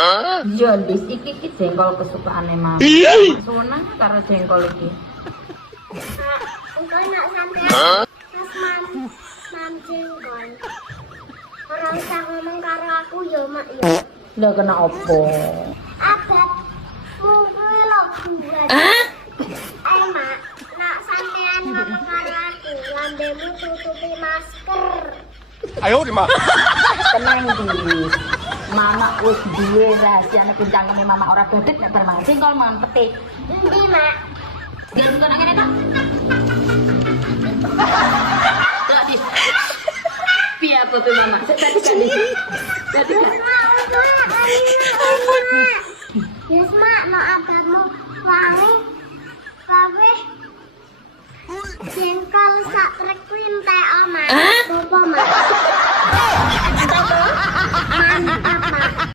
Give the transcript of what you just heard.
Iya, Dis, iki jengkol kesukaane Mama. Seneng karo jengkol iki. Engko nak sampean pas mam jengkol. Ora usah ngomong karo aku ya, Mak ya. Lah kena opo? Adatmu kuwi lho buat. Ayo, Mak, nak sampean ngomong karo aku, lambemu tutupi masker. Ayo di mak. Tenang, Dis. Mama wis duwe rahasiane kencangane Mama ora godet nek bar mangan jengkol mangan petik. Endi, Mak? Biar bukan ngene ta? Lah, Dis. Piye apa tuh Mama? Tadi kan Dis. Tadi kan. Yes, Mak, no adatmu wangi. Kabeh jengkol sak trek kuwi entek, Mak. Apa, Mak?